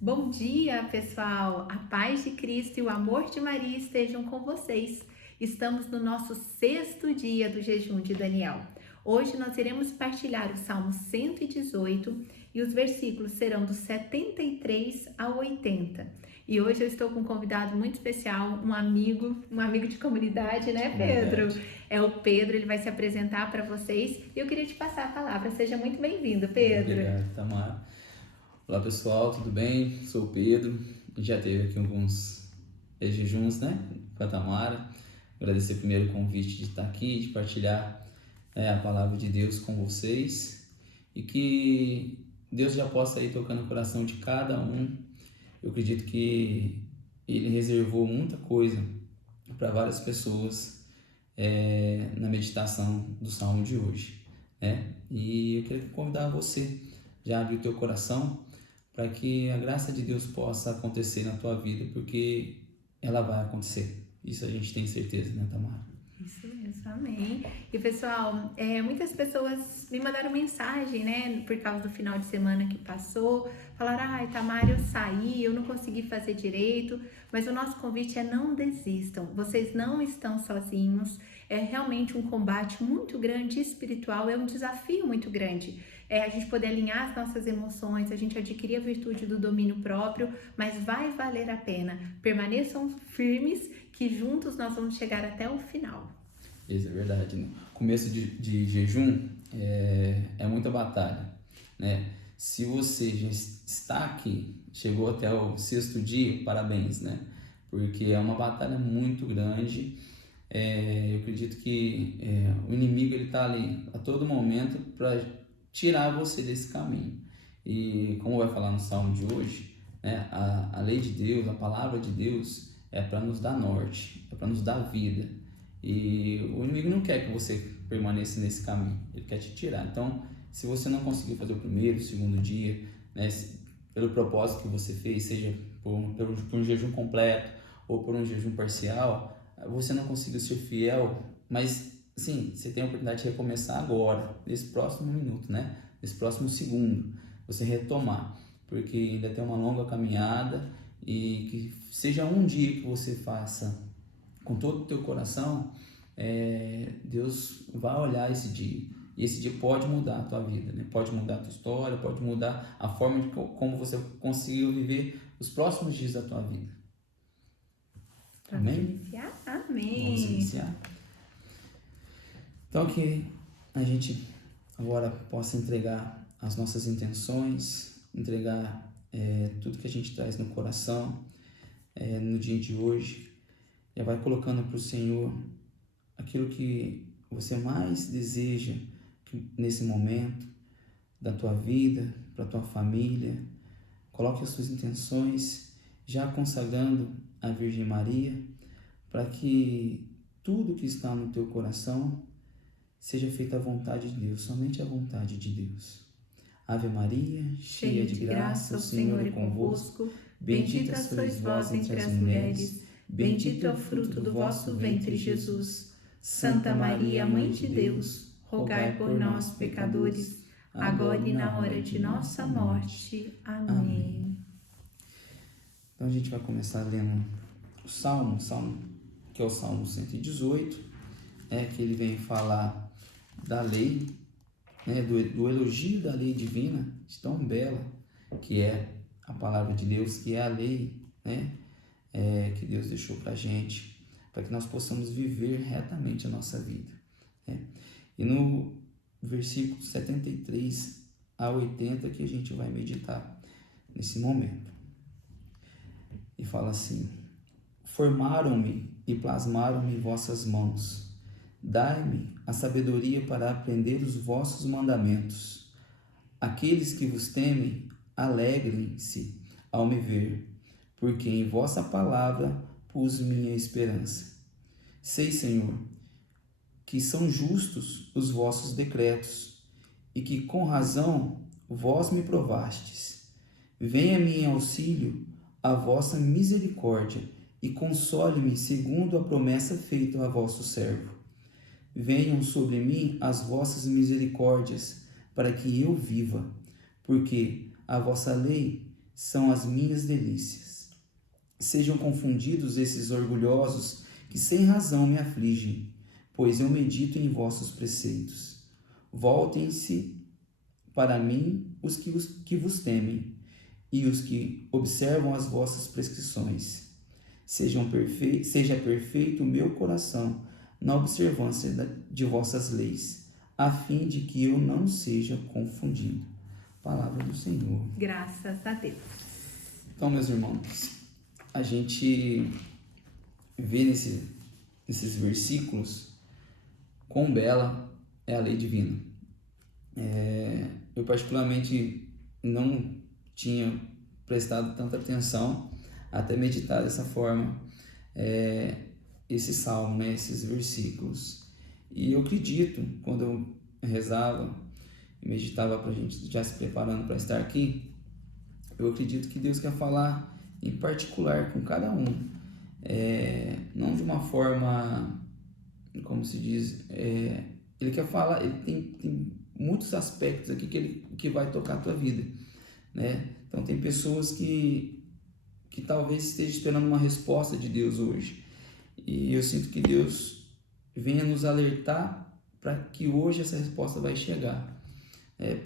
Bom dia, pessoal! A paz de Cristo e o amor de Maria estejam com vocês. Estamos no nosso 6º dia do jejum de Daniel. Hoje nós iremos partilhar o Salmo 118 e os versículos serão do 73 ao 80. E hoje eu estou com um convidado muito especial, um amigo de comunidade, né, Pedro? Verdade. É o Pedro, ele vai se apresentar para vocês e eu queria te passar a palavra. Seja muito bem-vindo, Pedro. Obrigado, Tamara. Olá, pessoal, tudo bem? Sou o Pedro. A gente já teve aqui alguns jejuns, né, com a Tamara. Agradecer primeiro o convite de estar aqui, de partilhar a palavra de Deus com vocês e que Deus já possa ir tocando o coração de cada um. Eu acredito que Ele reservou muita coisa para várias pessoas na meditação do Salmo de hoje, né? E eu queria convidar você já a abrir o teu coração para que a graça de Deus possa acontecer na tua vida, porque ela vai acontecer. Isso a gente tem certeza, né, Tamara? Isso mesmo, amém. E pessoal, muitas pessoas me mandaram mensagem, né, por causa do final de semana que passou, falaram, ai, Tamara, eu saí, eu não consegui fazer direito, mas o nosso convite é não desistam, vocês não estão sozinhos, é realmente um combate muito grande espiritual, é um desafio muito grande. A gente poder alinhar as nossas emoções, a gente adquirir a virtude do domínio próprio, mas vai valer a pena. Permaneçam firmes, que juntos nós vamos chegar até o final. Isso é verdade, né? Começo de jejum é muita batalha, né? Se você já está aqui, chegou até o 6º dia, parabéns, né? Porque é uma batalha muito grande. Eu acredito que o inimigo ele está ali a todo momento para tirar você desse caminho. E como vai falar no Salmo de hoje, né? A lei de Deus, a palavra de Deus é para nos dar norte, é para nos dar vida. E o inimigo não quer que você permaneça nesse caminho, ele quer te tirar. Então, se você não conseguiu fazer o primeiro, o segundo dia, né, pelo propósito que você fez, seja por um jejum completo ou por um jejum parcial, você não conseguiu ser fiel, mas sim, você tem a oportunidade de recomeçar agora, nesse próximo minuto, né? Nesse próximo segundo, você retomar, porque ainda tem uma longa caminhada e que seja um dia que você faça com todo o teu coração, Deus vai olhar esse dia. E esse dia pode mudar a tua vida, né? Pode mudar a tua história, pode mudar a forma de como você conseguiu viver os próximos dias da tua vida. Vamos Amém? iniciar? Amém. Vamos iniciar. Então que a gente agora possa entregar as nossas intenções, entregar tudo que a gente traz no coração no dia de hoje. Já vai colocando para o Senhor aquilo que você mais deseja nesse momento da tua vida, para a tua família. Coloque as suas intenções, já consagrando a Virgem Maria, para que tudo que está no teu coração seja feita à vontade de Deus, somente à vontade de Deus. Ave Maria, cheia de graça, o Senhor é convosco. Bendita sois vós entre as mulheres, bendito é o fruto do vosso ventre, Jesus. Santa Maria, Mãe de Deus, rogai por nós, pecadores, agora e na hora de nossa morte. Amém. Então a gente vai começar lendo o Salmo, que é o Salmo 118, que ele vem falar da lei, né, do elogio da lei divina, de tão bela que é a palavra de Deus, que é a lei, né, que Deus deixou para a gente, para que nós possamos viver retamente a nossa vida. Né? E no versículo 73 a 80 que a gente vai meditar nesse momento. E fala assim: formaram-me e plasmaram-me vossas mãos. Dai-me a sabedoria para aprender os vossos mandamentos. Aqueles que vos temem, alegrem-se ao me ver, porque em vossa palavra pus minha esperança. Sei, Senhor, que são justos os vossos decretos, e que com razão vós me provastes. Venha-me em auxílio a vossa misericórdia, e console-me segundo a promessa feita a vosso servo. Venham sobre mim as vossas misericórdias, para que eu viva, porque a vossa lei são as minhas delícias. Sejam confundidos esses orgulhosos que sem razão me afligem, pois eu medito em vossos preceitos. Voltem-se para mim os que vos temem, e os que observam as vossas prescrições. Seja perfeito o meu coração na observância de vossas leis, a fim de que eu não seja confundido. Palavra do Senhor. Graças a Deus. Então, meus irmãos, a gente vê nesses versículos quão bela é a lei divina. Eu particularmente não tinha prestado tanta atenção até meditar dessa forma esse salmo, né, esses versículos. E eu acredito, quando eu rezava e meditava para a gente já se preparando para estar aqui, eu acredito que Deus quer falar em particular com cada um, não de uma forma, como se diz, Ele quer falar, ele tem muitos aspectos aqui que vai tocar a tua vida, né? Então tem pessoas que talvez esteja esperando uma resposta de Deus hoje, e eu sinto que Deus venha nos alertar para que hoje essa resposta vai chegar,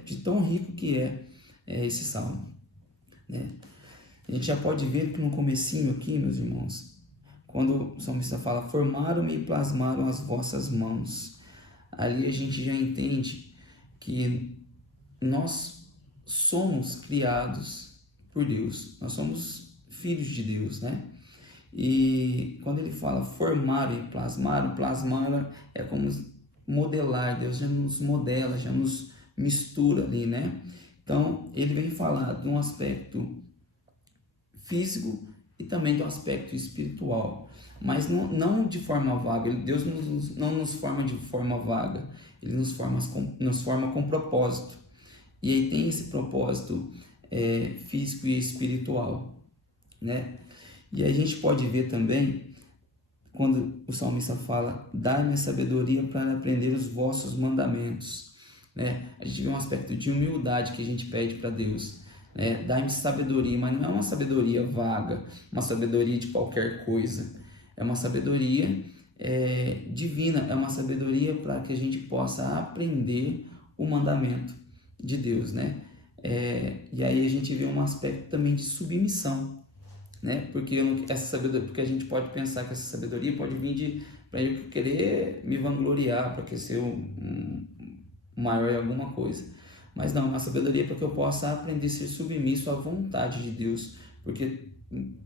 de tão rico que é esse salmo, né? A gente já pode ver que no comecinho aqui, meus irmãos, quando o salmista fala, formaram-me e plasmaram as vossas mãos, ali a gente já entende que nós somos criados por Deus, nós somos filhos de Deus, né? E quando ele fala formaram e plasmaram é como modelar, Deus já nos modela, já nos mistura ali, né? Então ele vem falar de um aspecto físico e também de um aspecto espiritual, mas não de forma vaga. Deus não nos forma de forma vaga, Ele nos forma com propósito, e aí tem esse propósito físico e espiritual, né? E aí a gente pode ver também, quando o salmista fala, dai-me a sabedoria para aprender os vossos mandamentos, né? A gente vê um aspecto de humildade que a gente pede para Deus, né? Dai-me sabedoria, mas não é uma sabedoria vaga, uma sabedoria de qualquer coisa, é uma sabedoria divina, é uma sabedoria para que a gente possa aprender o mandamento de Deus, né? E aí a gente vê um aspecto também de submissão, né? Porque a gente pode pensar que essa sabedoria pode vir para eu querer me vangloriar, para ser o maior em alguma coisa, mas não, é uma sabedoria para que eu possa aprender a ser submisso à vontade de Deus, porque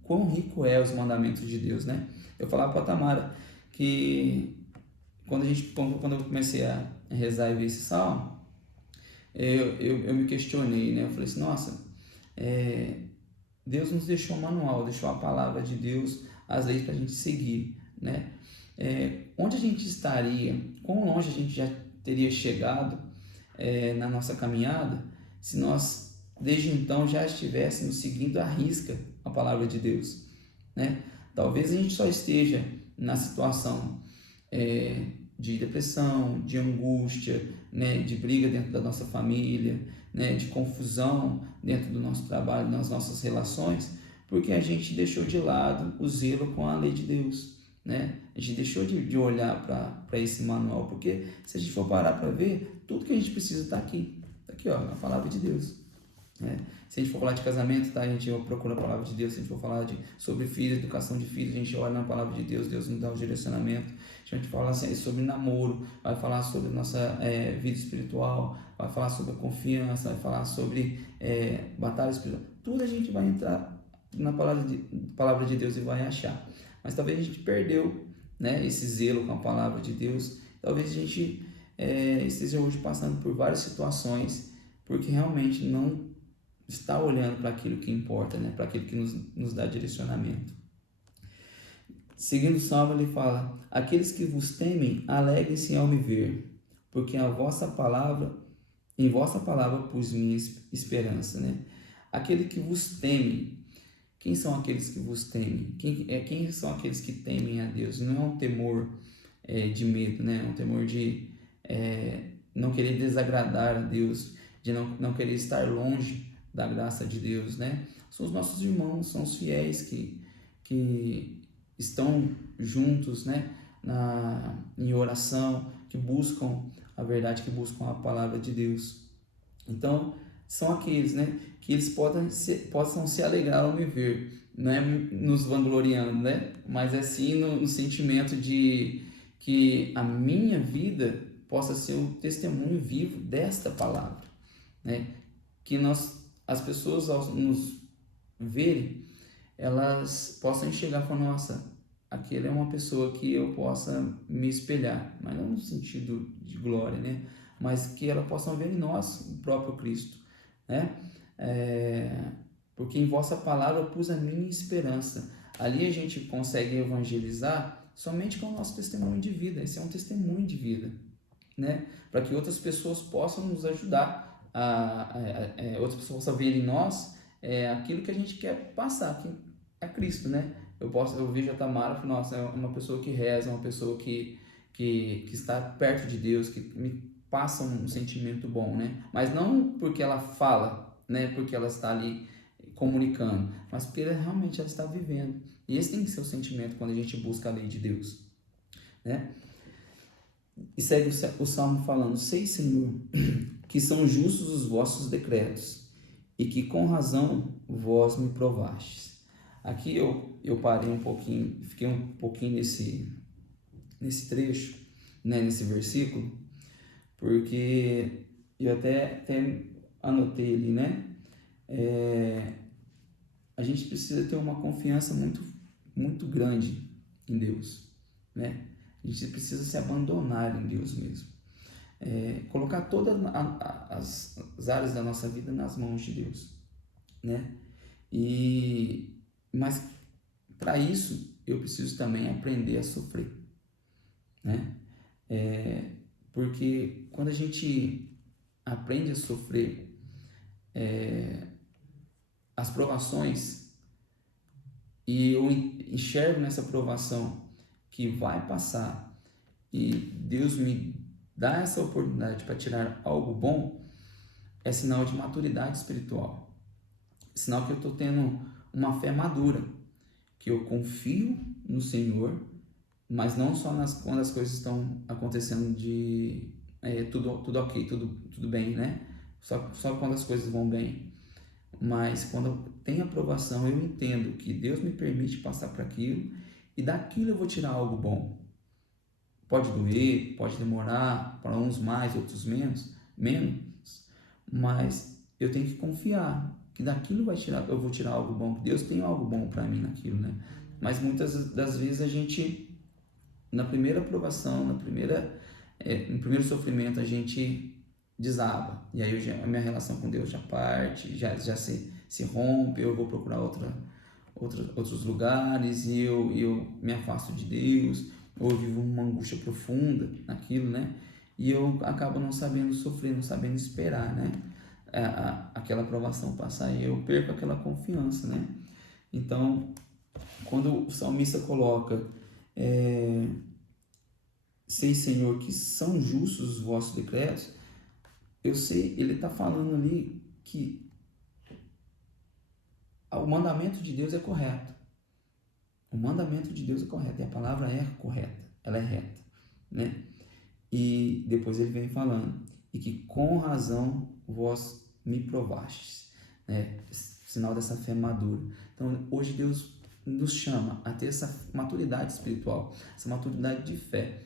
quão rico os mandamentos de Deus, né? Eu falava para a Tamara que quando eu comecei a rezar e ver esse salmo, eu me questionei, né? Eu falei assim, nossa, Deus nos deixou um manual, deixou a palavra de Deus, as leis para a gente seguir, né? Onde a gente estaria, quão longe a gente já teria chegado na nossa caminhada se nós desde então já estivéssemos seguindo à risca a palavra de Deus, né? Talvez a gente só esteja na situação de depressão, de angústia, né, de briga dentro da nossa família, né, de confusão dentro do nosso trabalho, nas nossas relações, porque a gente deixou de lado o zelo com a lei de Deus, né? A gente deixou de olhar para esse manual, porque se a gente for parar para ver, tudo que a gente precisa está aqui, ó, na palavra de Deus, né? Se a gente for falar de casamento, tá? A gente procura a palavra de Deus. Se a gente for falar sobre filhos, educação de filhos, a gente olha na palavra de Deus, Deus nos dá o direcionamento. Se a gente falar sobre namoro, vai falar sobre nossa vida espiritual, vai falar sobre a confiança, vai falar sobre batalha espiritual, tudo a gente vai entrar na palavra de Deus e vai achar. Mas talvez a gente perdeu, né, esse zelo com a palavra de Deus. Talvez a gente esteja hoje passando por várias situações porque realmente não está olhando para aquilo que importa, né? Para aquilo que nos dá direcionamento. Seguindo o salmo, ele fala, aqueles que vos temem, alegrem-se ao me ver, porque em vossa palavra pus minha esperança, né? Aquele que vos teme, quem são aqueles que vos temem? Quem são aqueles que temem a Deus? Não é um temor de medo, né? É um temor de não querer desagradar a Deus, de não querer estar longe da graça de Deus, né? São os nossos irmãos, são os fiéis que estão juntos, né? Em oração, que buscam a verdade, que buscam a palavra de Deus. Então, são aqueles, né? Que eles possam se alegrar ao me ver, não é nos vangloriando, né? Mas é sim no sentimento de que a minha vida possa ser um testemunho vivo desta palavra, né? Que as pessoas ao nos verem, elas possam enxergar e falar, nossa, aquele é uma pessoa que eu possa me espelhar, mas não no sentido de glória, né? Mas que ela possa ver em nós o próprio Cristo, né? Porque em vossa palavra eu pus a minha esperança. Ali a gente consegue evangelizar somente com o nosso testemunho de vida. Esse é um testemunho de vida, né? Para que outras pessoas possam nos ajudar, outras pessoas possam ver em nós aquilo que a gente quer passar, que é Cristo, né? Eu vejo a Tamara e falo, nossa, é uma pessoa que reza, uma pessoa que está perto de Deus, que me passa um sentimento bom, né? Mas não porque ela fala, né? Porque ela está ali comunicando, mas porque realmente ela está vivendo. E esse tem que ser o sentimento quando a gente busca a lei de Deus, né? E segue o Salmo falando, sei, Senhor, que são justos os vossos decretos, e que com razão vós me provastes. Aqui eu parei um pouquinho, fiquei um pouquinho nesse trecho, né, nesse versículo, porque eu até anotei ali, né? A gente precisa ter uma confiança muito, muito grande em Deus, né? A gente precisa se abandonar em Deus mesmo. Colocar todas as áreas da nossa vida nas mãos de Deus, né? Mas para isso eu preciso também aprender a sofrer, né? Porque quando a gente aprende a sofrer as provações, e eu enxergo nessa provação que vai passar e Deus me dá essa oportunidade para tirar algo bom, é sinal de maturidade espiritual, sinal que eu estou tendo uma fé madura, que eu confio no Senhor, mas não só quando as coisas estão acontecendo de tudo ok, tudo bem, né? Só quando as coisas vão bem. Mas quando tem aprovação, eu entendo que Deus me permite passar por aquilo e daquilo eu vou tirar algo bom. Pode doer, pode demorar, para uns mais, outros menos, mas eu tenho que confiar que daquilo eu vou tirar algo bom, que Deus tem algo bom para mim naquilo, né? Mas muitas das vezes a gente, na primeira aprovação, no primeiro sofrimento, a gente desaba, e aí a minha relação com Deus já parte, já se rompe, eu vou procurar outros lugares, e eu me afasto de Deus, ou eu vivo uma angústia profunda naquilo, né? E eu acabo não sabendo sofrer, não sabendo esperar, né? Aquela aprovação passar, e eu perco aquela confiança, né? Então, quando o salmista coloca sei, Senhor, que são justos os vossos decretos, eu sei, ele está falando ali que o mandamento de Deus é correto. O mandamento de Deus é correto, e a palavra é correta, ela é reta, né? E depois ele vem falando, e que com razão vós me provastes, né? Sinal dessa fé madura. Então, hoje Deus nos chama a ter essa maturidade espiritual, essa maturidade de fé,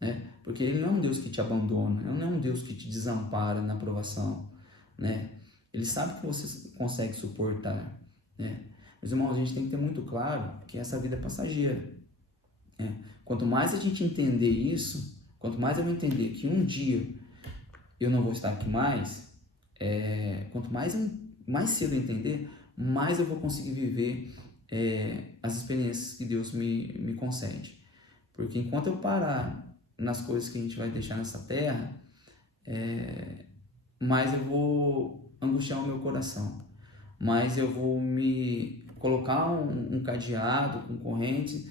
né? Porque Ele não é um Deus que te abandona, Ele não é um Deus que te desampara na provação, né? Ele sabe que você consegue suportar, né? Meus irmãos, a gente tem que ter muito claro que essa vida é passageira, né? Quanto mais a gente entender isso, quanto mais eu entender que um dia eu não vou estar aqui mais, quanto mais cedo eu entender, mais eu vou conseguir viver as experiências que Deus me concede. Porque enquanto eu parar nas coisas que a gente vai deixar nessa terra, mais eu vou angustiar o meu coração, mais eu vou me colocar um cadeado com corrente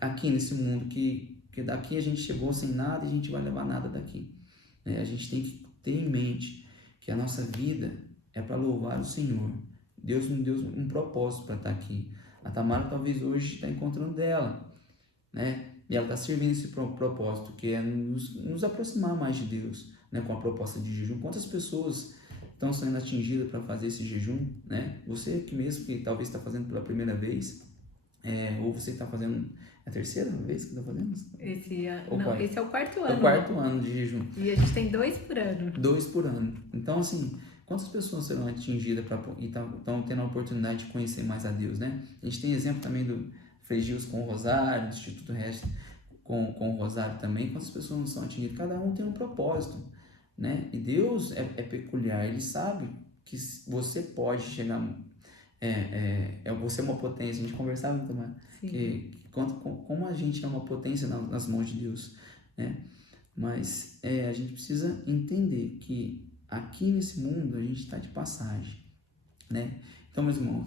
aqui nesse mundo, que daqui a gente chegou sem nada e a gente vai levar nada daqui. A gente tem que ter em mente que a nossa vida é para louvar o Senhor. Deus me deu um propósito para estar aqui. A Tamara talvez hoje está encontrando dela, né? E ela está servindo esse propósito, que é nos aproximar mais de Deus, né? Com a proposta de jejum. Quantas pessoas estão sendo atingidas para fazer esse jejum, né? Você que mesmo que talvez está fazendo pela primeira vez, ou você está fazendo a terceira vez que está fazendo? Esse é o quarto ano. É o quarto ano de jejum. E a gente tem 2 por ano. 2 por ano. Então, assim, quantas pessoas serão atingidas e estão tendo a oportunidade de conhecer mais a Deus, né? A gente tem exemplo também do Frei Gils com o Rosário, do Instituto Rest com o Rosário também. Quantas pessoas não são atingidas? Cada um tem um propósito, né? E Deus é peculiar, Ele sabe que você pode chegar... você é uma potência. A gente conversava também que como a gente é uma potência nas mãos de Deus, né? Mas a gente precisa entender que aqui nesse mundo a gente está de passagem, né? Então, meus irmãos,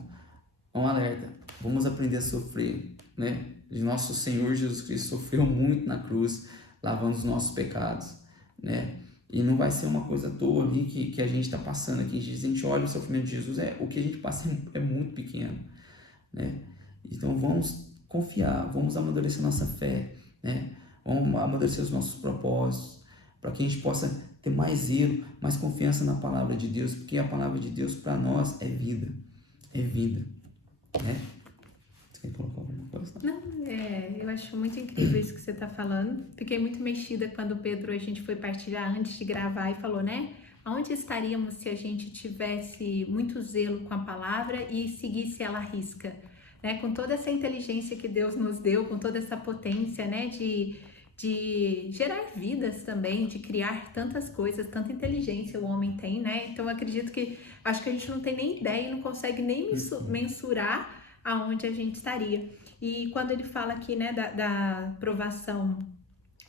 um alerta: vamos aprender a sofrer, né? Nosso Senhor Jesus Cristo sofreu muito na cruz, lavando os nossos pecados, né? E não vai ser uma coisa à toa ali que a gente está passando aqui. A gente olha o sofrimento de Jesus, o que a gente passa é muito pequeno, né? Então vamos confiar, vamos amadurecer nossa fé, né? Vamos amadurecer os nossos propósitos, para que a gente possa ter mais zelo, mais confiança na palavra de Deus, porque a palavra de Deus para nós é vida, né? Você quer colocar alguma coisa? Não, eu acho muito incrível isso que você está falando. Fiquei muito mexida quando o Pedro, a gente foi partilhar antes de gravar e falou, né? Aonde estaríamos se a gente tivesse muito zelo com a palavra e seguisse ela à risca, né? Com toda essa inteligência que Deus nos deu, com toda essa potência, né? De gerar vidas também, de criar tantas coisas, tanta inteligência o homem tem, né? Então eu acredito que, acho que a gente não tem nem ideia e não consegue nem mensurar aonde a gente estaria. E quando ele fala aqui, né, da provação,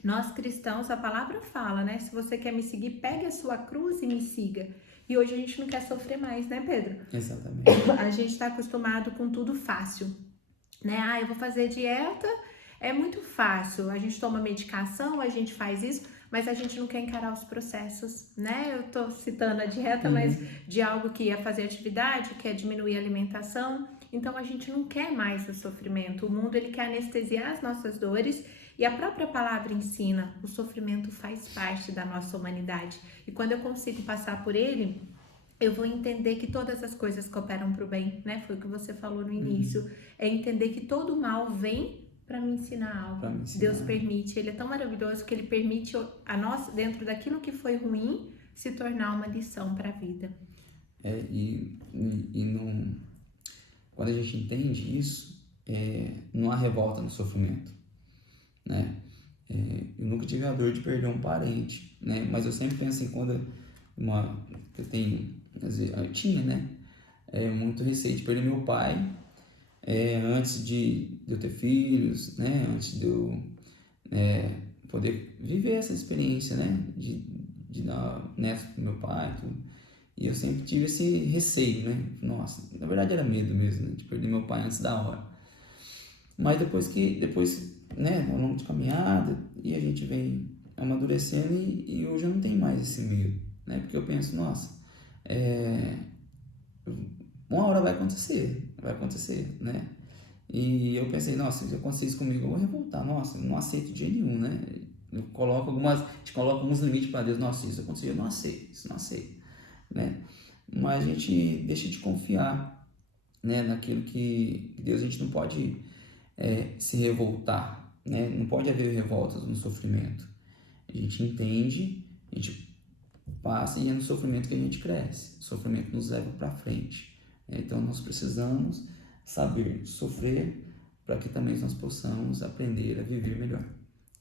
nós cristãos, a palavra fala, né? Se você quer me seguir, pegue a sua cruz e me siga. E hoje a gente não quer sofrer mais, né, Pedro? Exatamente. A gente está acostumado com tudo fácil, né? Eu vou fazer dieta, é muito fácil. A gente toma medicação, a gente faz isso, mas a gente não quer encarar os processos, né? Eu tô citando a dieta, mas de algo que é fazer atividade, que é diminuir a alimentação. Então a gente não quer mais o sofrimento. O mundo, ele quer anestesiar as nossas dores. E a própria palavra ensina, o sofrimento faz parte da nossa humanidade. E quando eu consigo passar por ele, eu vou entender que todas as coisas cooperam para o bem, né? Foi o que você falou no início. É entender que todo mal vem para me ensinar algo. Deus permite, Ele é tão maravilhoso que Ele permite a nós, dentro daquilo que foi ruim, se tornar uma lição para a vida. Quando a gente entende isso, não há revolta no sofrimento, né? Eu nunca tive a dor de perder um parente, né? Mas eu sempre penso em quando eu tinha, né? Muito receio de perder meu pai, antes de eu ter filhos, né? Antes de eu poder viver essa experiência, né? De dar neto pro meu pai, tudo. E eu sempre tive esse receio, né? Nossa, na verdade era medo mesmo, né? De perder meu pai antes da hora. Mas depois, né? Ao longo de caminhada, e a gente vem amadurecendo e hoje eu não tenho mais esse medo, né? Porque eu penso, nossa, uma hora vai acontecer, né? E eu pensei, nossa, se acontecer isso comigo, eu vou revoltar. Nossa, eu não aceito de jeito nenhum, né? A gente coloca alguns limites para Deus. Nossa, isso acontecer, eu não aceito, né? Mas a gente deixa de confiar, né, naquilo que Deus. A gente não pode se revoltar, né? Não pode haver revoltas no sofrimento. A gente entende, a gente passa e é no sofrimento que a gente cresce. O sofrimento nos leva para frente. Então nós precisamos saber sofrer para que também nós possamos aprender a viver melhor.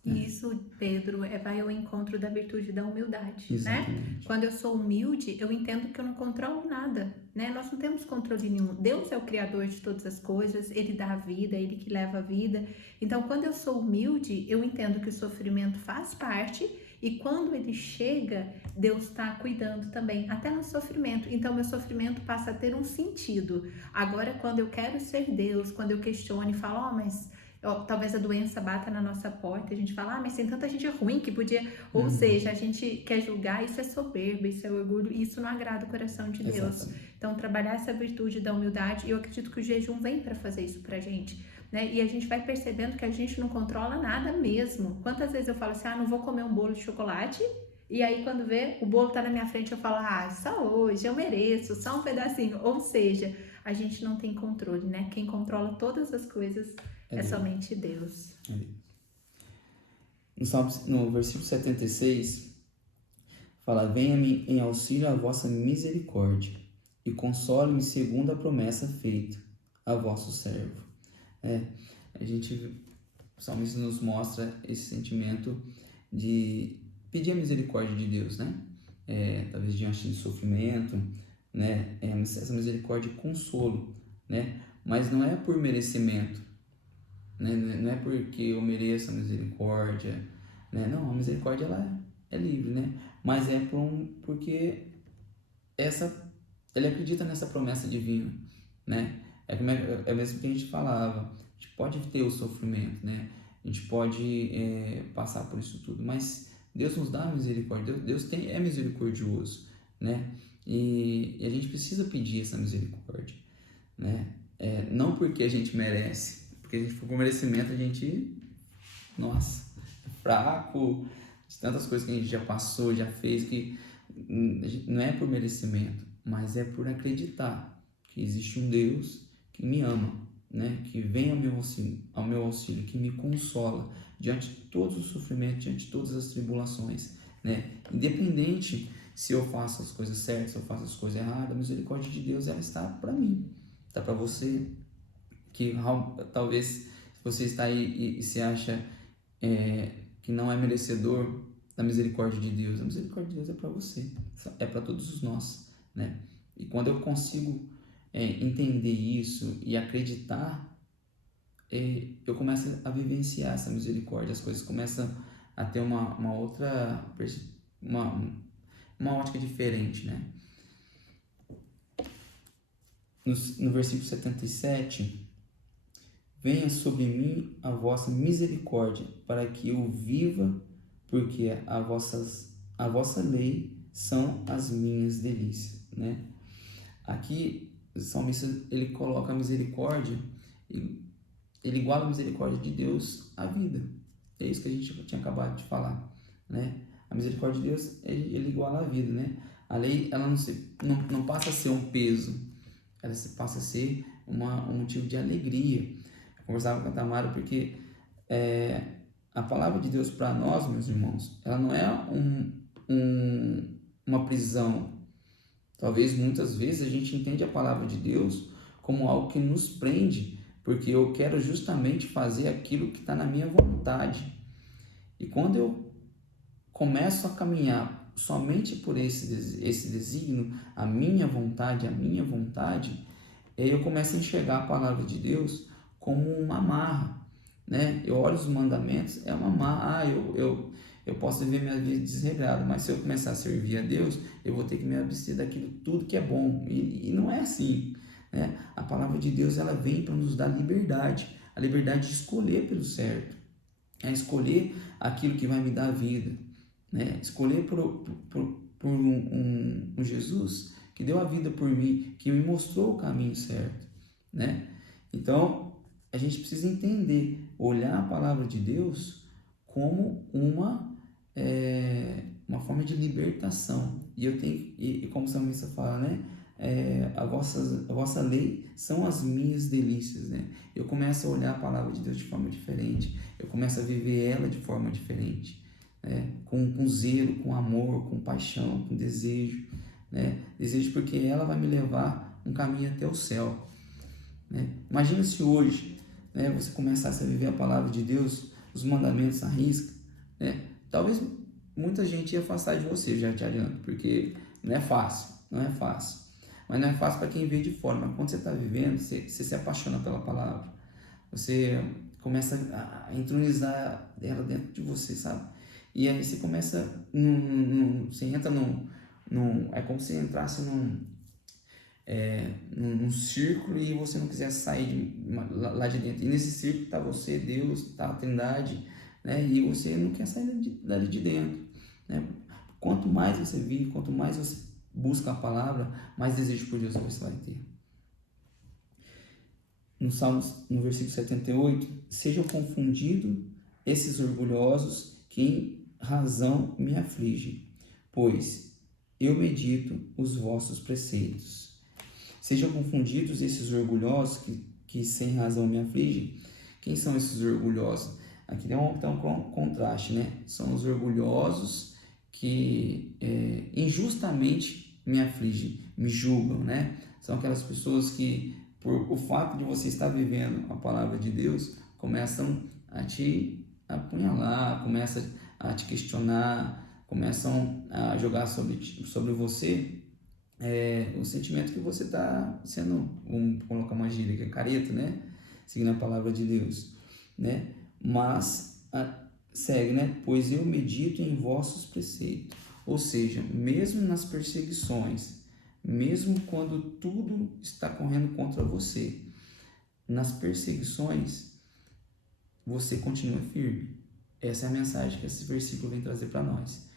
Isso, Pedro, vai ao encontro da virtude da humildade, Exatamente. né? Quando eu sou humilde, eu entendo que eu não controlo nada, né? Nós não temos controle nenhum. Deus é o criador de todas as coisas, Ele dá a vida, Ele que leva a vida. Então, quando eu sou humilde, eu entendo que o sofrimento faz parte e quando ele chega, Deus está cuidando também, até no sofrimento. Então, meu sofrimento passa a ter um sentido. Agora, quando eu quero ser Deus, quando eu questiono e falo, mas talvez a doença bata na nossa porta, a gente fala, mas tem tanta gente ruim que podia, ou Uhum. seja, a gente quer julgar, isso é soberba, isso é orgulho, e isso não agrada o coração de Deus. Exatamente. Então, trabalhar essa virtude da humildade, e eu acredito que o jejum vem para fazer isso pra gente, né? E a gente vai percebendo que a gente não controla nada mesmo. Quantas vezes eu falo assim, não vou comer um bolo de chocolate, e aí quando vê, o bolo tá na minha frente, eu falo, só hoje, eu mereço, só um pedacinho. Ou seja, a gente não tem controle, né? Quem controla todas as coisas é Deus. somente Deus. É Deus. No versículo 76, fala, venha-me em auxílio a vossa misericórdia, e console-me segundo a promessa feita a vosso servo. O salmista nos mostra esse sentimento de pedir a misericórdia de Deus, né? Talvez diante de sofrimento, né? Essa misericórdia e consolo, né? Mas não é por merecimento, né? Não é porque eu mereço a misericórdia, né? Não, a misericórdia ela é livre, né? Mas é porque ele acredita nessa promessa divina, né? É mesmo que a gente falava, a gente pode ter o sofrimento, né? A gente pode passar por isso tudo, mas Deus nos dá misericórdia, Deus é misericordioso, né? E a gente precisa pedir essa misericórdia, né? Não porque a gente merece, porque a gente for por merecimento, a gente, nossa, é fraco, de tantas coisas que a gente já passou, já fez, que não é por merecimento, mas é por acreditar que existe um Deus que me ama, né? Que vem ao meu auxílio, que me consola diante de todos os sofrimentos, diante de todas as tribulações, né? Independente se eu faço as coisas certas, se eu faço as coisas erradas, a misericórdia de Deus ela está para mim, está para você, que talvez você está aí e se acha que não é merecedor da misericórdia de Deus. A misericórdia de Deus é para você, é para todos nós, né? E quando eu consigo entender isso e acreditar, eu começo a vivenciar essa misericórdia, as coisas começam a ter uma outra, uma ótica diferente, né? No versículo 77, venha sobre mim a vossa misericórdia, para que eu viva, porque a vossa lei são as minhas delícias, né? Aqui o salmista ele coloca a misericórdia, ele iguala a misericórdia de Deus à vida. É isso que a gente tinha acabado de falar, né? A misericórdia de Deus ele iguala a vida, né? A lei ela não passa a ser um peso, ela passa a ser um motivo de alegria. Eu conversava com a Tamara porque a palavra de Deus para nós, meus irmãos, ela não é uma prisão. Talvez muitas vezes a gente entende a palavra de Deus como algo que nos prende, porque eu quero justamente fazer aquilo que está na minha vontade. E quando eu começo a caminhar somente por esse desígnio, a minha vontade, eu começo a enxergar a palavra de Deus como uma amarra, né? Eu olho os mandamentos, é uma amarra. Eu posso viver minha vida desregrada, mas se eu começar a servir a Deus, eu vou ter que me abster daquilo tudo que é bom. E não é assim, né? A palavra de Deus ela vem para nos dar liberdade, a liberdade de escolher pelo certo, escolher aquilo que vai me dar vida, né? Escolher por um Jesus que deu a vida por mim, que me mostrou o caminho certo, né? Então, a gente precisa entender, olhar a palavra de Deus como uma forma de libertação. E como o salmista fala, né? A vossa lei são as minhas delícias, né? Eu começo a olhar a palavra de Deus de forma diferente, eu começo a viver ela de forma diferente, né? Com zelo, com amor, com paixão, com desejo, né? Desejo porque ela vai me levar um caminho até o céu, né? Imagina se hoje, né, você começasse a viver a palavra de Deus, os mandamentos à risca, né? Talvez muita gente ia afastar de você, já te adianto, porque não é fácil, mas não é fácil para quem vê de fora. Mas quando você está vivendo, você se apaixona pela palavra, você começa a entronizar ela dentro de você, sabe? E aí você começa, você entra é como se entrasse num círculo e você não quiser sair lá de dentro. E nesse círculo está você, Deus, está a Trindade, né? E você não quer sair dali de dentro, né? Quanto mais você vive, quanto mais você busca a palavra, mais desejo por Deus você vai ter. No Salmos, no versículo 78, sejam confundidos esses orgulhosos que em razão me afligem, pois eu medito os vossos preceitos. Sejam confundidos esses orgulhosos que sem razão me afligem. Quem são esses orgulhosos? Aqui tem um contraste, né? São os orgulhosos que injustamente me afligem, me julgam, né? São aquelas pessoas que, por o fato de você estar vivendo a palavra de Deus, começam a te apunhalar, começam a te questionar, começam a jogar sobre você o sentimento que você está sendo, vamos colocar uma gíria que é careta, né? Seguindo a palavra de Deus, né? Mas segue, né? Pois eu medito em vossos preceitos. Ou seja, mesmo nas perseguições, mesmo quando tudo está correndo contra você, nas perseguições, você continua firme. Essa é a mensagem que esse versículo vem trazer para nós.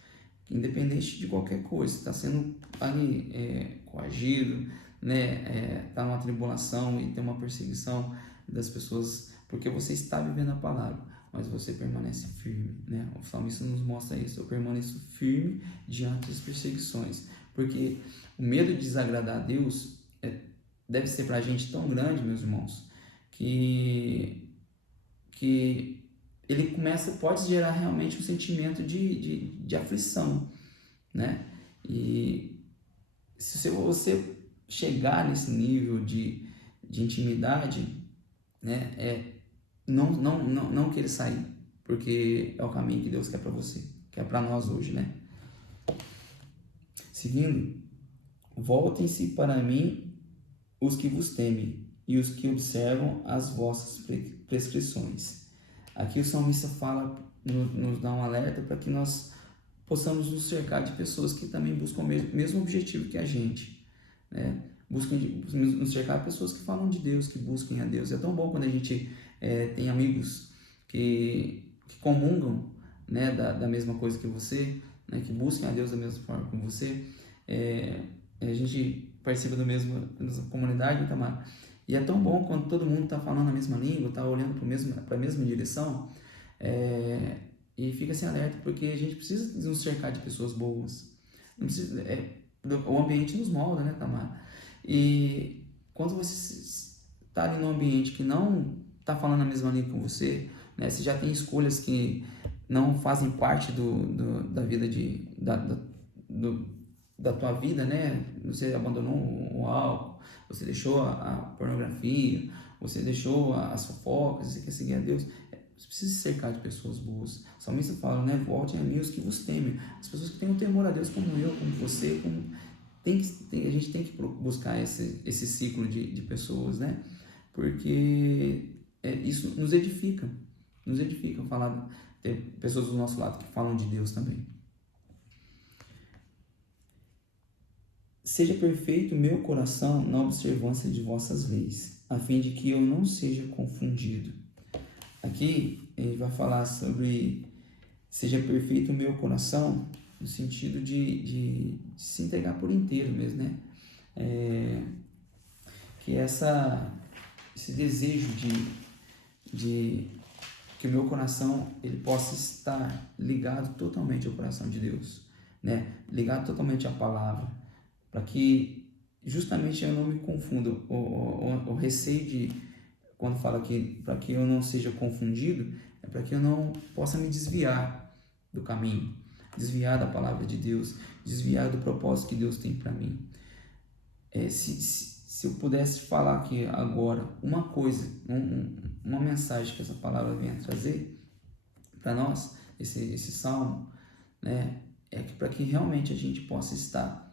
Independente de qualquer coisa, está sendo ali coagido, né? Está numa tribulação e tem uma perseguição das pessoas, porque você está vivendo a palavra, mas você permanece firme, né? O salmista nos mostra isso: eu permaneço firme diante das perseguições, porque o medo de desagradar a Deus deve ser para a gente tão grande, meus irmãos, que ele pode gerar realmente um sentimento de aflição, né? E se você chegar nesse nível de intimidade, né, não querer sair, porque é o caminho que Deus quer para você, que é para nós hoje, né? Seguindo, voltem-se para mim os que vos temem e os que observam as vossas prescrições. Aqui o salmista fala, nos dá um alerta para que nós possamos nos cercar de pessoas que também buscam o mesmo objetivo que a gente, né? Buscam nos cercar de pessoas que falam de Deus, que busquem a Deus. É tão bom quando a gente tem amigos que comungam, né, da mesma coisa que você, né, que busquem a Deus da mesma forma que você. A gente participa da mesma comunidade, então, e é tão bom quando todo mundo está falando a mesma língua, está olhando para a mesma direção, e fica assim alerta, porque a gente precisa nos cercar de pessoas boas. Não precisa, o ambiente nos molda, né, Tamar? E quando você está ali num ambiente que não está falando a mesma língua com você, né, você já tem escolhas que não fazem parte da vida da tua vida, né? Você abandonou o álcool, você deixou a pornografia, você deixou as fofocas, você quer seguir a Deus. Você precisa se cercar de pessoas boas. O salmista fala, né? Voltem a mim os que vos temem. As pessoas que têm o temor a Deus, como eu, como você, a gente tem que buscar esse ciclo de pessoas, né? Porque isso nos edifica. Ter pessoas do nosso lado que falam de Deus também. Seja perfeito o meu coração na observância de vossas leis, a fim de que eu não seja confundido. Aqui ele vai falar sobre seja perfeito o meu coração, no sentido de se entregar por inteiro mesmo, né? Que esse desejo de que o meu coração ele possa estar ligado totalmente ao coração de Deus, né? Ligado totalmente à palavra, para que justamente eu não me confunda. O receio quando fala que para que eu não seja confundido, é para que eu não possa me desviar do caminho, desviar da palavra de Deus, desviar do propósito que Deus tem para mim. Se eu pudesse falar aqui agora uma coisa, uma mensagem que essa palavra venha trazer para nós, esse salmo, né, é que para que realmente a gente possa estar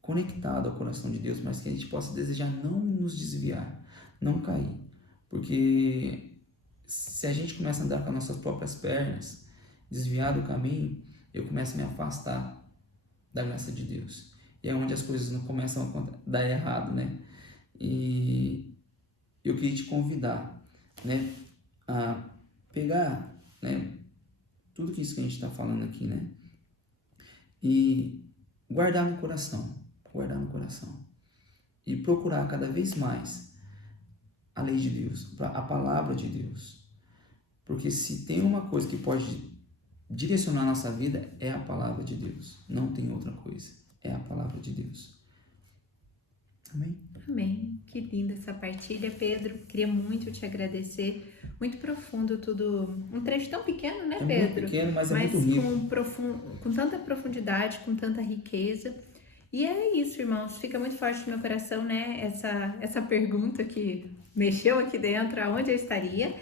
conectado ao coração de Deus, mas que a gente possa desejar não nos desviar, não cair, porque se a gente começa a andar com as nossas próprias pernas, desviar do caminho, eu começo a me afastar da graça de Deus. e é onde as coisas não começam a dar errado, né? E eu queria te convidar, né, a pegar, né, tudo isso que a gente está falando aqui, né, e guardar no coração, e procurar cada vez mais a lei de Deus, a palavra de Deus, porque se tem uma coisa que pode direcionar a nossa vida é a palavra de Deus, não tem outra coisa, é a palavra de Deus. Amém? Amém. Que linda essa partilha, Pedro. Queria muito te agradecer. Muito profundo tudo. Um trecho tão pequeno, né, Pedro? Muito pequeno, mas é muito rico. Com tanta profundidade, com tanta riqueza. E é isso, irmãos. Fica muito forte no meu coração, né? Essa pergunta que mexeu aqui dentro, aonde eu estaria.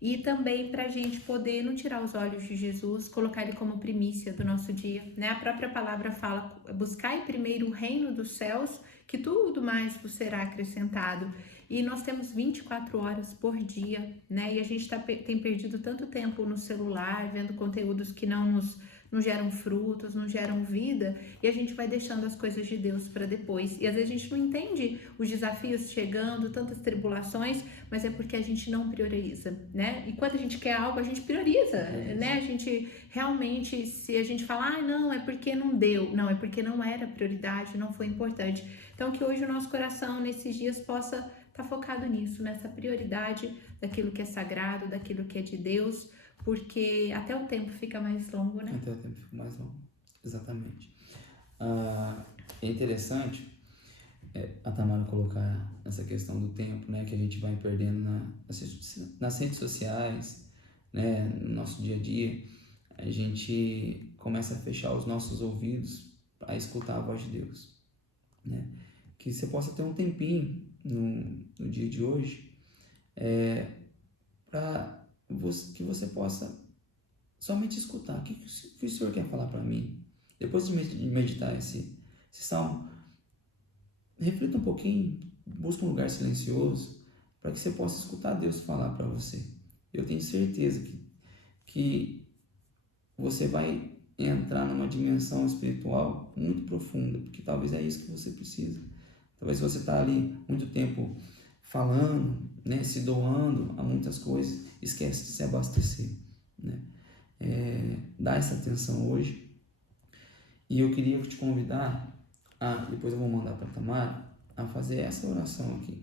E também para a gente poder não tirar os olhos de Jesus, colocar ele como primícia do nosso dia, né? A própria palavra fala, buscai primeiro o reino dos céus, que tudo mais vos será acrescentado. E nós temos 24 horas por dia, né? E a gente tem perdido tanto tempo no celular, vendo conteúdos que não geram frutos, não geram vida, e a gente vai deixando as coisas de Deus para depois. E às vezes a gente não entende os desafios chegando, tantas tribulações, mas é porque a gente não prioriza, né? E quando a gente quer algo, a gente prioriza, né? A gente realmente, se a gente falar, não, é porque não deu, não, é porque não era prioridade, não foi importante. Então que hoje o nosso coração, nesses dias, possa estar focado nisso, nessa prioridade daquilo que é sagrado, daquilo que é de Deus, porque até o tempo fica mais longo, né? Até o tempo fica mais longo, exatamente. É interessante a Tamara colocar essa questão do tempo, né, que a gente vai perdendo nas redes sociais, né, no nosso dia a dia. A gente começa a fechar os nossos ouvidos para escutar a voz de Deus, né? Que você possa ter um tempinho no dia de hoje para que você possa somente escutar o que o Senhor quer falar para mim. Depois de meditar esse salmo, reflita um pouquinho, busca um lugar silencioso para que você possa escutar Deus falar para você. Eu tenho certeza que você vai entrar numa dimensão espiritual muito profunda, porque talvez é isso que você precisa. Talvez você está ali muito tempo falando, né, se doando a muitas coisas, esquece de se abastecer, né? Dá essa atenção hoje. E eu queria te convidar depois eu vou mandar para a Tamara, a fazer essa oração aqui,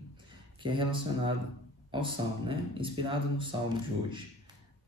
que é relacionada ao Salmo, né? Inspirado no Salmo de hoje,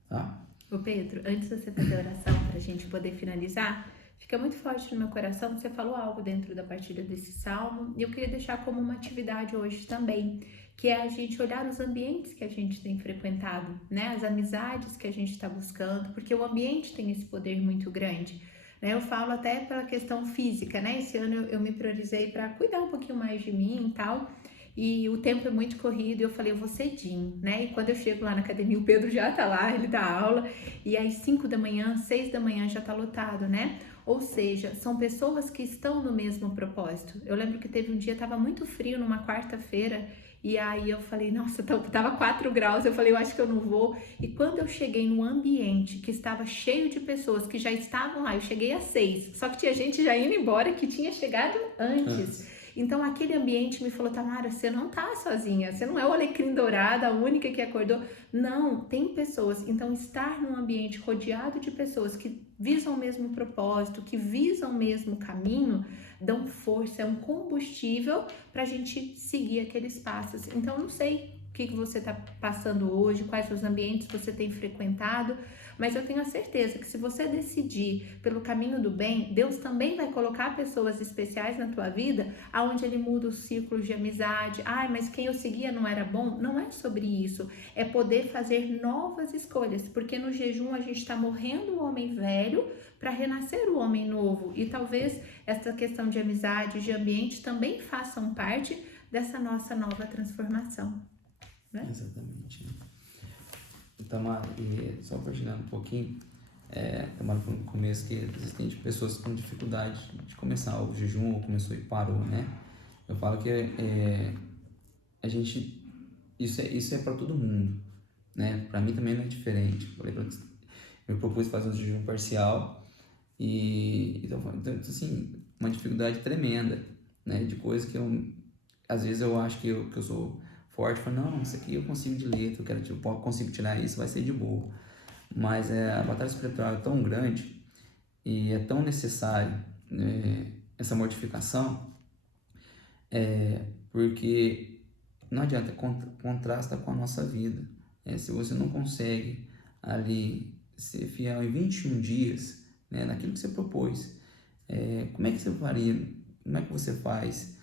tá? Ô Pedro, antes de você fazer a oração para a gente poder finalizar, fica muito forte no meu coração, você falou algo dentro da partilha desse Salmo, e eu queria deixar como uma atividade hoje também, que é a gente olhar os ambientes que a gente tem frequentado, né? As amizades que a gente está buscando, porque o ambiente tem esse poder muito grande. Eu falo até pela questão física, né? Esse ano eu me priorizei para cuidar um pouquinho mais de mim e tal, e o tempo é muito corrido, e eu falei, eu vou cedinho, né? E quando eu chego lá na academia, o Pedro já tá lá, ele dá aula, e às 5 da manhã, 6 da manhã já tá lotado, né? Ou seja, são pessoas que estão no mesmo propósito. Eu lembro que teve um dia, tava muito frio, numa quarta-feira, e aí eu falei, nossa, tava 4 graus, eu falei, eu acho que eu não vou. E quando eu cheguei num ambiente que estava cheio de pessoas que já estavam lá, eu cheguei às 6, só que tinha gente já indo embora que tinha chegado antes. Então aquele ambiente me falou, Tamara, você não tá sozinha, você não é o alecrim dourado, a única que acordou. Não, tem pessoas. Então estar num ambiente rodeado de pessoas que visam o mesmo propósito, que visam o mesmo caminho, dão força, é um combustível para a gente seguir aqueles passos. Então não sei o que você está passando hoje, quais os ambientes você tem frequentado, mas eu tenho a certeza que se você decidir pelo caminho do bem, Deus também vai colocar pessoas especiais na tua vida, aonde Ele muda os ciclos de amizade. Mas quem eu seguia não era bom? Não é sobre isso, é poder fazer novas escolhas, porque no jejum a gente está morrendo o homem velho para renascer o homem novo, e talvez essa questão de amizade, de ambiente também façam parte dessa nossa nova transformação, né? Exatamente. Tamara, e só partilhando um pouquinho, Tamara falou no começo que existem pessoas com dificuldade de começar o jejum, ou começou e parou, né? Eu falo que isso é para todo mundo, né? Para mim também não é diferente. Eu propus fazer um jejum parcial então assim, uma dificuldade tremenda, né? De coisas que às vezes eu acho que eu sou forte, falo, não, isso aqui eu consigo de letra, eu consigo tirar isso, vai ser de boa. Mas a batalha espiritual é tão grande e é tão necessário, essa mortificação, porque não adianta, contrasta com a nossa vida. Se você não consegue ali ser fiel em 21 dias, né, naquilo que você propôs, como é que você faria? Como é que você faz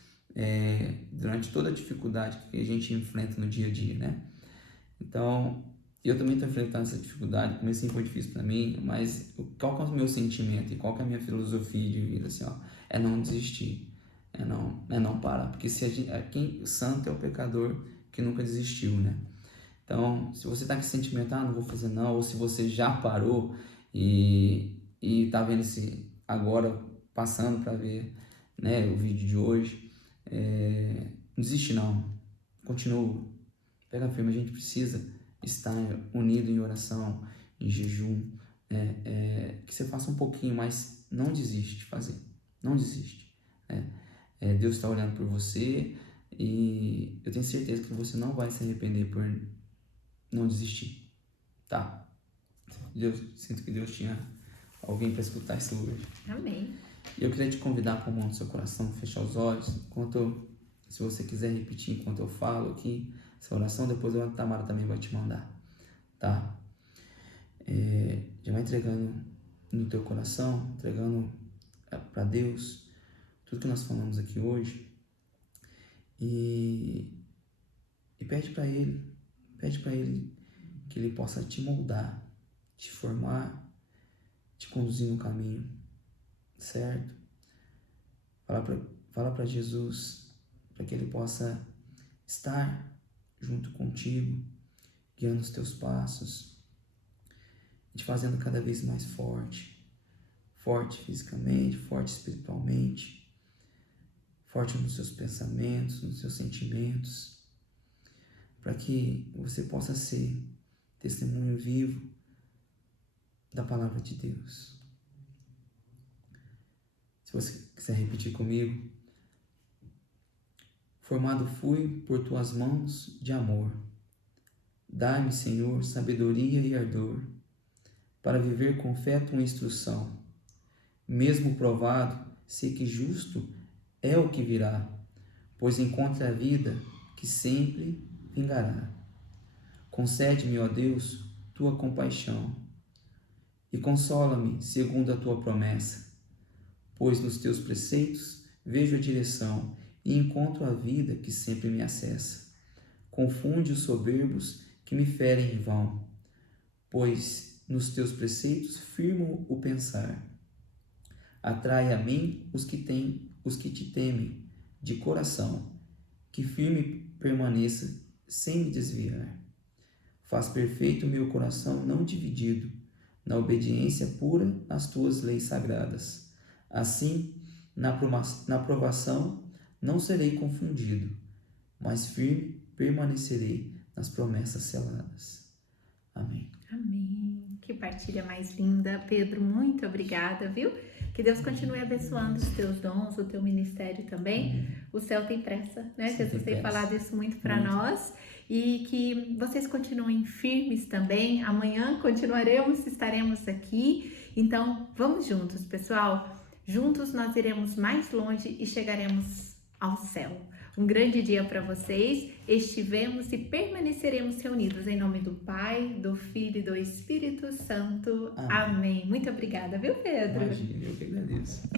durante toda a dificuldade que a gente enfrenta no dia a dia, né? Então, eu também estou enfrentando essa dificuldade. O começo foi difícil para mim, mas qual que é o meu sentimento e qual que é a minha filosofia de vida, assim, ó, é não desistir, é não parar, porque quem santo é o pecador que nunca desistiu, né? Então, se você tá com esse sentimento, não vou fazer não, ou se você já parou e tá vendo esse agora passando para ver, né, o vídeo de hoje, não desiste não, continua, pega firme, a gente precisa estar unido em oração, em jejum, que você faça um pouquinho, mas não desiste de fazer, não desiste, Deus está olhando por você e eu tenho certeza que você não vai se arrepender por não desistir, tá? Sinto que Deus tinha alguém para escutar isso hoje. Amém. Eu queria te convidar para a mão do seu coração, fechar os olhos, se você quiser repetir enquanto eu falo aqui, essa oração, depois a Tamara também vai te mandar, tá? Já vai entregando no teu coração, entregando para Deus tudo que nós falamos aqui hoje e pede para Ele que Ele possa te moldar, te formar, te conduzir no caminho certo. Fala para Jesus, para que Ele possa estar junto contigo, guiando os teus passos, te fazendo cada vez mais forte fisicamente, forte espiritualmente, forte nos seus pensamentos, nos seus sentimentos, para que você possa ser testemunho vivo da palavra de Deus. Se você quiser repetir comigo: formado fui por tuas mãos de amor. Dai-me, Senhor, sabedoria e ardor, para viver com fé tua instrução. Mesmo provado, sei que justo é o que virá, pois encontra a vida que sempre vingará. Concede-me, ó Deus, tua compaixão e consola-me segundo a tua promessa, pois nos teus preceitos vejo a direção e encontro a vida que sempre me acessa. Confunde os soberbos que me ferem em vão, pois nos teus preceitos firmo o pensar. Atrai a mim os que te temem de coração, que firme permaneça sem me desviar. Faz perfeito o meu coração não dividido, na obediência pura às tuas leis sagradas. Assim, na provação não serei confundido, mas firme permanecerei nas promessas seladas. Amém. Amém. Que partilha mais linda. Pedro, muito obrigada, viu? Que Deus continue abençoando os teus dons, o teu ministério também. O céu tem pressa, né? Jesus tem falado isso muito para nós. E que vocês continuem firmes também. Amanhã estaremos aqui. Então, vamos juntos, pessoal. Juntos nós iremos mais longe e chegaremos ao céu. Um grande dia para vocês. Estivemos e permaneceremos reunidos em nome do Pai, do Filho e do Espírito Santo. Amém. Muito obrigada, viu, Pedro? Imagina, eu que agradeço.